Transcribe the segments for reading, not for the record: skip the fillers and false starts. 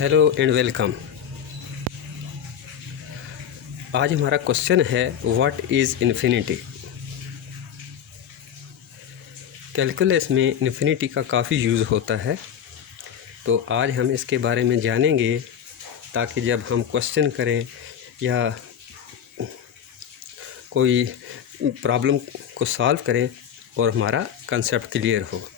Hello and welcome. आज हमारा question है व्हाट इज़ इन्फिनिटी। कैलकुलस में इन्फिनिटी का काफ़ी यूज़ होता है, तो आज हम इसके बारे में जानेंगे ताकि जब हम क्वेश्चन करें या कोई प्रॉब्लम को सॉल्व करें और हमारा कंसेप्ट क्लियर हो।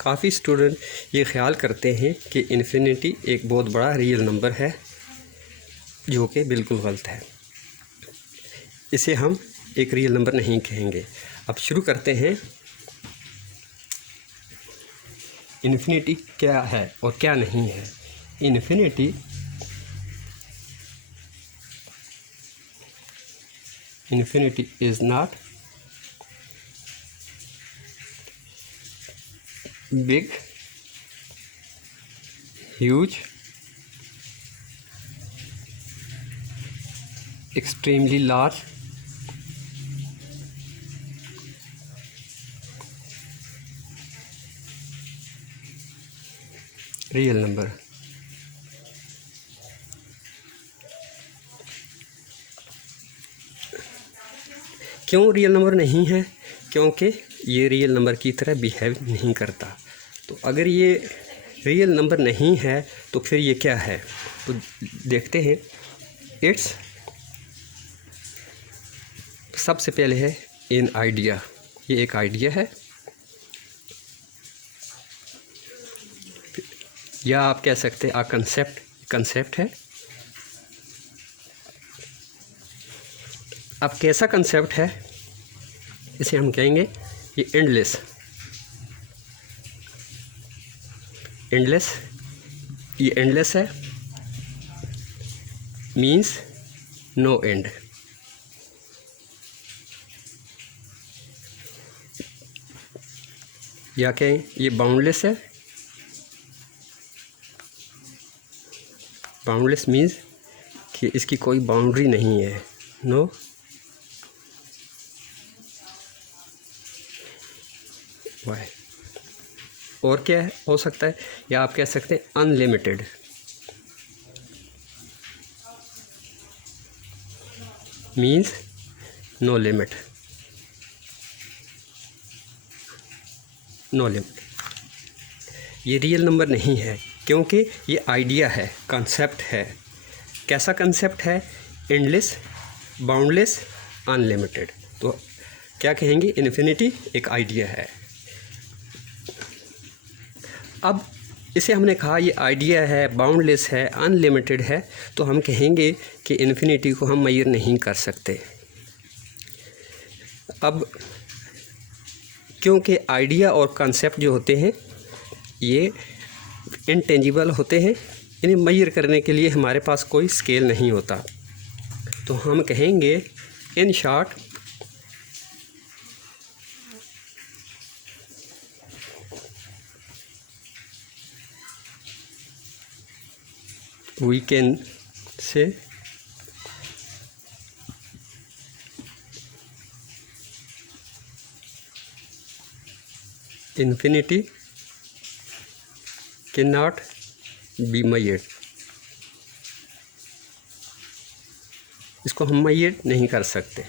काफ़ी स्टूडेंट ये ख्याल करते हैं कि इन्फिनिटी एक बहुत बड़ा रियल नंबर है, जो कि बिल्कुल गलत है। इसे हम एक रियल नंबर नहीं कहेंगे। अब शुरू करते हैं, इन्फिनिटी क्या है और क्या नहीं है। Infinity is not big, huge, extremely large, real number. क्यों रियल नंबर नहीं है? क्योंकि ये रियल नंबर की तरह बिहेव नहीं करता। तो अगर ये रियल नंबर नहीं है तो फिर ये क्या है? तो देखते हैं। इट्स सबसे पहले है इन आइडिया। ये एक आइडिया है, या आप कह सकते हैं कंसेप्ट है। अब कैसा कंसेप्ट है? इसे हम कहेंगे ये एंडलेस। ये एंडलेस है, मीन्स नो एंड। या कहें ये बाउंडलेस है। बाउंडलेस मीन्स कि इसकी कोई बाउंड्री नहीं है, नो वाई। और क्या हो सकता है? या आप कह सकते हैं अनलिमिटेड। Means no limit. ये रियल नंबर नहीं है, क्योंकि ये आइडिया है, कंसेप्ट है। कैसा कंसेप्ट है? Endless, boundless, unlimited. तो क्या कहेंगे? इन्फिनिटी एक आइडिया है। अब इसे हमने कहा ये आइडिया है, बाउंडलेस है, अनलिमिटेड है, तो हम कहेंगे कि इन्फिनिटी को हम मेजर नहीं कर सकते। अब क्योंकि आइडिया और कंसेप्ट जो होते हैं ये इनटेंजिबल होते हैं, इन्हें मेजर करने के लिए हमारे पास कोई स्केल नहीं होता, तो हम कहेंगे in short we can say infinity cannot be measured। इसको हम मेजर नहीं कर सकते।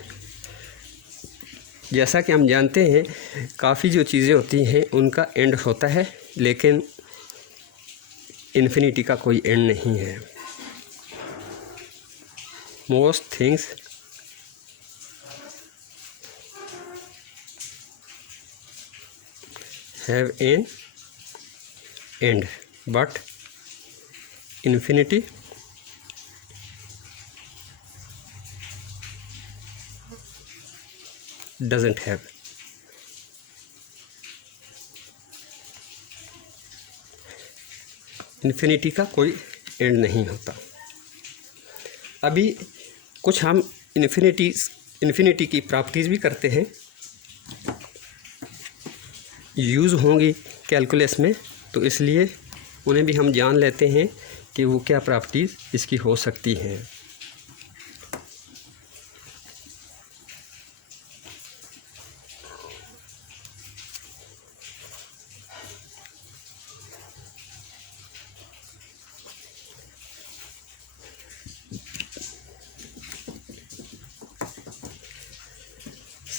जैसा कि हम जानते हैं, काफ़ी जो चीज़ें होती हैं उनका एंड होता है, लेकिन इन्फिनिटी का कोई एंड नहीं है। Most things have an and, but infinity doesn't have. Infinity का कोई एंड नहीं होता। अभी कुछ हम इन्फिनिटी की प्रॉपर्टीज़ भी करते हैं, यूज़ होंगी कैलकुलस में, तो इसलिए उन्हें भी हम जान लेते हैं कि वो क्या प्रॉपर्टीज़ इसकी हो सकती हैं।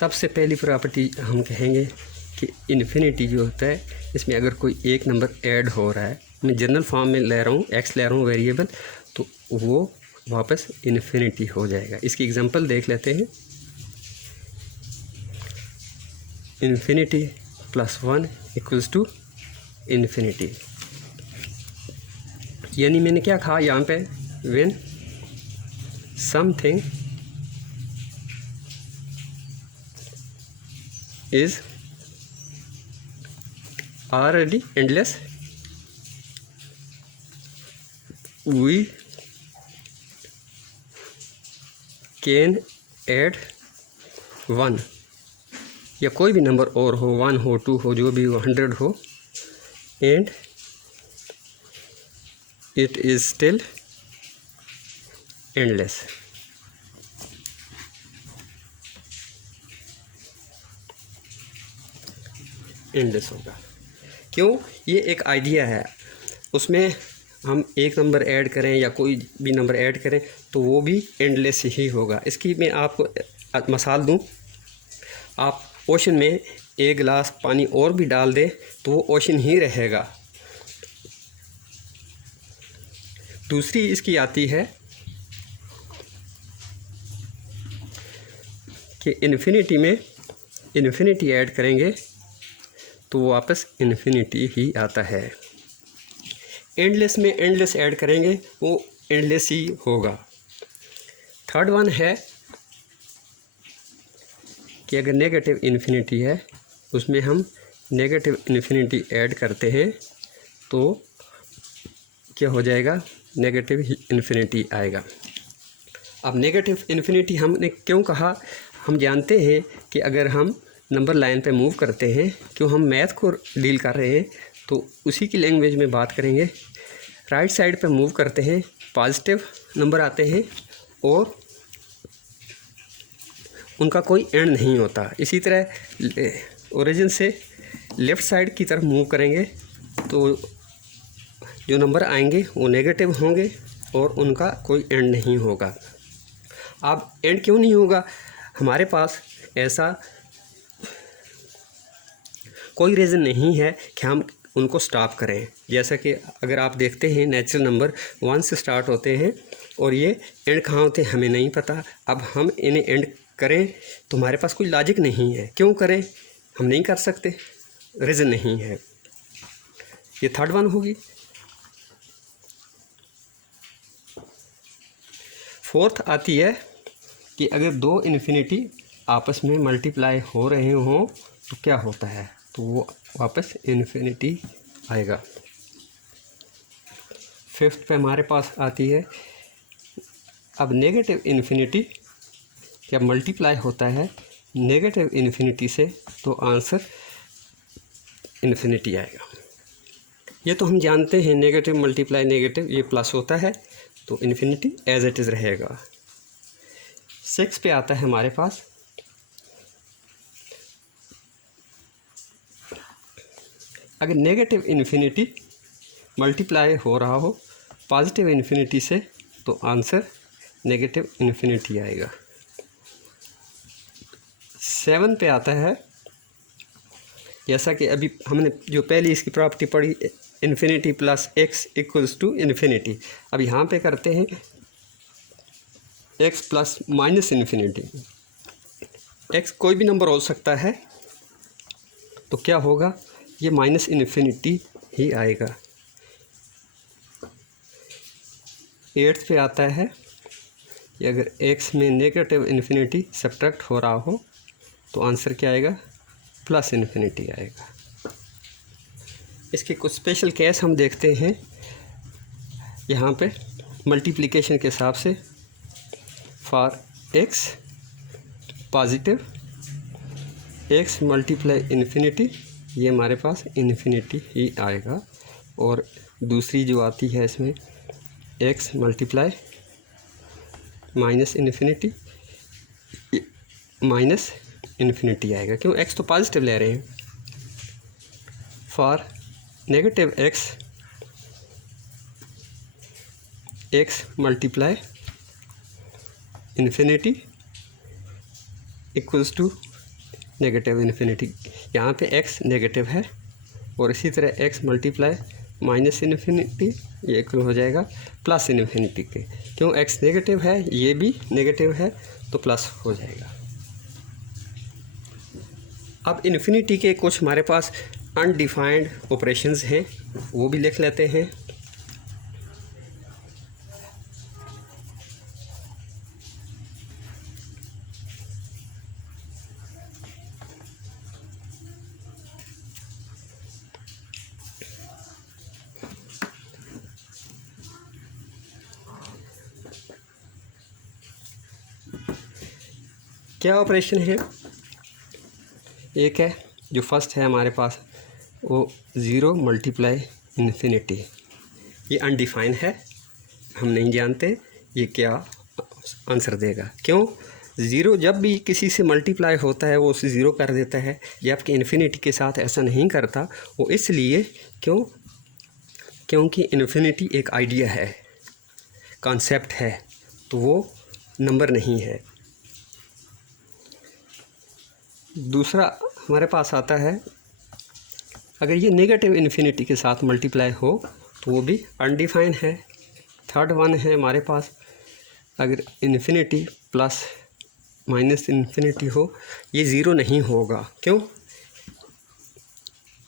सबसे पहली प्रॉपर्टी हम कहेंगे कि इन्फिनिटी जो होता है, इसमें अगर कोई एक नंबर ऐड हो रहा है, मैं जनरल फॉर्म में ले रहा हूँ, एक्स ले रहा हूँ वेरिएबल, तो वो वापस इन्फिनिटी हो जाएगा। इसकी एग्जांपल देख लेते हैं। Infinity plus 1 equals to infinity, यानी मैंने क्या कहा यहाँ पे, when something is already endless, we can add 1, या कोई भी नंबर और हो, 1 हो, 2 हो, जो भी हो, 100 हो, and it is still endless। Endless होगा। क्यों? ये एक आइडिया है, उसमें हम एक नंबर ऐड करें या कोई भी नंबर ऐड करें तो वो भी एंडलेस ही होगा। इसकी मैं आपको मिसाल दूं, आप ओशन में एक गिलास पानी और भी डाल दें तो वो ओशन ही रहेगा। दूसरी इसकी आती है कि इन्फिनिटी में इन्फिनिटी ऐड करेंगे तो वो वापस इन्फिनिटी ही आता है। एंडलेस में एंडलेस ऐड करेंगे वो एंडलेस ही होगा। थर्ड वन है कि अगर नेगेटिव इन्फिनिटी है, उसमें हम नेगेटिव इन्फिनिटी ऐड करते हैं तो क्या हो जाएगा, नेगेटिव इन्फिनिटी आएगा। अब नेगेटिव इन्फिनिटी हमने क्यों कहा, हम जानते हैं कि अगर हम नंबर लाइन पे मूव करते हैं, क्यों हम मैथ को डील कर रहे हैं तो उसी की लैंग्वेज में बात करेंगे। राइट साइड पे मूव करते हैं, पॉजिटिव नंबर आते हैं और उनका कोई एंड नहीं होता। इसी तरह ओरिजिन से लेफ़्ट साइड की तरफ मूव करेंगे तो जो नंबर आएंगे वो नेगेटिव होंगे और उनका कोई एंड नहीं होगा। अब एंड क्यों नहीं होगा, हमारे पास ऐसा कोई रीज़न नहीं है कि हम उनको स्टॉप करें। जैसा कि अगर आप देखते हैं नेचुरल नंबर 1 से स्टार्ट होते हैं और ये एंड कहाँ होते हैं हमें नहीं पता। अब हम इन्हें एंड करें तो हमारे पास कोई लॉजिक नहीं है, क्यों करें, हम नहीं कर सकते, रीज़न नहीं है। ये थर्ड वन होगी। फोर्थ आती है कि अगर दो इन्फिनिटी आपस में मल्टीप्लाई हो रहे हों तो क्या होता है, तो वो वापस इन्फिनिटी आएगा। फिफ्थ पे हमारे पास आती है, अब नेगेटिव इन्फिनिटी जब मल्टीप्लाई होता है नेगेटिव इन्फिनिटी से तो आंसर इन्फिनिटी आएगा। ये तो हम जानते हैं, नेगेटिव मल्टीप्लाई नेगेटिव, ये प्लस होता है तो इन्फिनिटी एज इट इज़ रहेगा। 6 पे आता है हमारे पास, अगर नेगेटिव इन्फिनिटी मल्टीप्लाई हो रहा हो पॉजिटिव इन्फिनिटी से तो आंसर नेगेटिव इन्फिनिटी आएगा। 7 पे आता है, जैसा कि अभी हमने जो पहली इसकी प्रॉपर्टी पढ़ी, infinity plus x equals to infinity. अब यहाँ पे करते हैं x plus minus infinity. X कोई भी नंबर हो सकता है तो क्या होगा, ये माइनस इन्फिनिटी ही आएगा। 8 पे आता है कि अगर एक्स में नेगेटिव इन्फिनिटी सब्ट्रैक्ट हो रहा हो तो आंसर क्या आएगा, प्लस इन्फिनिटी आएगा। इसके कुछ स्पेशल केस हम देखते हैं यहाँ पे मल्टीप्लिकेशन के हिसाब से। For x positive x multiply infinity, ये हमारे पास इन्फिनिटी ही आएगा। और दूसरी जो आती है इसमें x multiply minus infinity, minus infinity आएगा, क्यों, एक्स तो पॉजिटिव ले रहे हैं। For negative x x multiply infinity equals to negative infinity, यहाँ पे x नेगेटिव है और इसी तरह x मल्टीप्लाई माइनस इन्फिनिटी ये इक्वल हो जाएगा प्लस इन्फिनिटी के। क्यों x नेगेटिव है, ये भी नेगेटिव है तो प्लस हो जाएगा। अब इन्फिनिटी के कुछ हमारे पास अनडिफाइंड ऑपरेशंस हैं, वो भी लिख लेते हैं। क्या ऑपरेशन है? एक है जो फर्स्ट है हमारे पास वो 0 मल्टीप्लाई इन्फिनिटी, ये अनडिफाइन है, हम नहीं जानते ये क्या आंसर देगा। क्यों? 0 जब भी किसी से मल्टीप्लाई होता है वो उसे 0 कर देता है, जबकि इन्फिनिटी के साथ ऐसा नहीं करता। वो इसलिए क्योंकि इन्फिनिटी एक आइडिया है, कॉन्सेप्ट है, तो वो नंबर नहीं है। दूसरा हमारे पास आता है अगर ये नेगेटिव इन्फिनिटी के साथ मल्टीप्लाई हो तो वो भी अनडिफाइन है। थर्ड वन है हमारे पास अगर इन्फिनिटी प्लस माइनस इन्फिनिटी हो, ये 0 नहीं होगा। क्यों?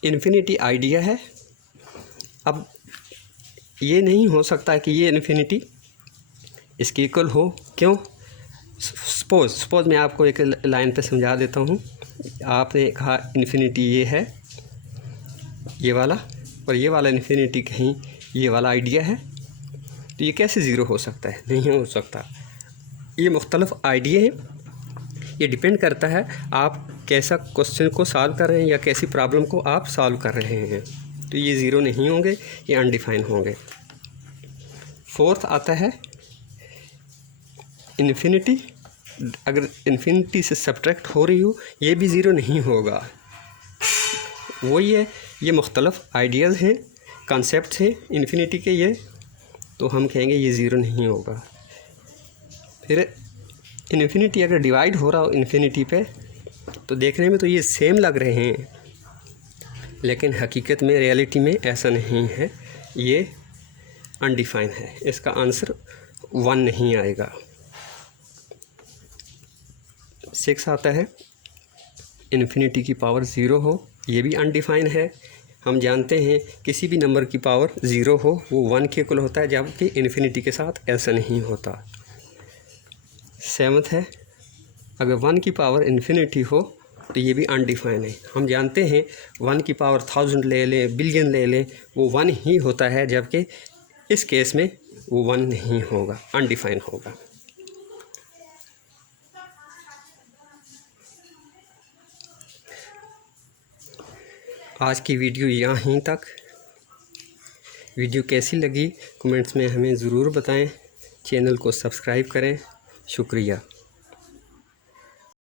इन्फिनिटी आइडिया है। अब ये नहीं हो सकता कि ये इन्फिनिटी इसके इक्वल हो। क्यों? सपोज़ मैं आपको एक लाइन पे समझा देता हूँ। आपने कहा इन्फिनिटी ये है, ये वाला, और ये वाला इन्फिनिटी कहीं ये वाला आइडिया है, तो ये कैसे 0 हो सकता है? नहीं हो सकता। ये मुख्तलिफ आइडिया हैं, ये डिपेंड करता है आप कैसा क्वेश्चन को सॉल्व कर रहे हैं या कैसी प्रॉब्लम को आप सॉल्व कर रहे हैं। तो ये 0 नहीं होंगे, ये अनडिफाइन होंगे। फोर्थ आता है इन्फिनिटी, अगर इन्फिनिटी से सब्ट्रैक्ट हो रही हो ये भी 0 नहीं होगा। वही है, ये मुख्तलिफ आइडियाज़ हैं, कॉन्सेप्ट्स हैं इन्फिनिटी के ये, तो हम कहेंगे ये 0 नहीं होगा। फिर इन्फिनिटी अगर डिवाइड हो रहा हो इन्फिनिटी पे तो देखने में तो ये सेम लग रहे हैं, लेकिन हकीकत में रियलिटी में ऐसा नहीं है, ये अनडिफाइन है। इसका आंसर 1 नहीं आएगा। 6 आता है इन्फिनिटी की पावर 0 हो, ये भी अनडिफाइन है। हम जानते हैं किसी भी नंबर की पावर 0 हो वो 1 के इक्वल होता है, जबकि इन्फिनिटी के साथ ऐसा नहीं होता। 7 है अगर 1 की पावर इन्फिनिटी हो तो ये भी अनडिफाइन है। हम जानते हैं 1 की पावर 1000 ले लें, बिलियन ले लें, वो 1 ही होता है, जबकि इस केस में वो 1 नहीं होगा, अनडिफाइन होगा। आज की वीडियो यहीं तक। वीडियो कैसी लगी कमेंट्स में हमें ज़रूर बताएं। चैनल को सब्सक्राइब करें। शुक्रिया।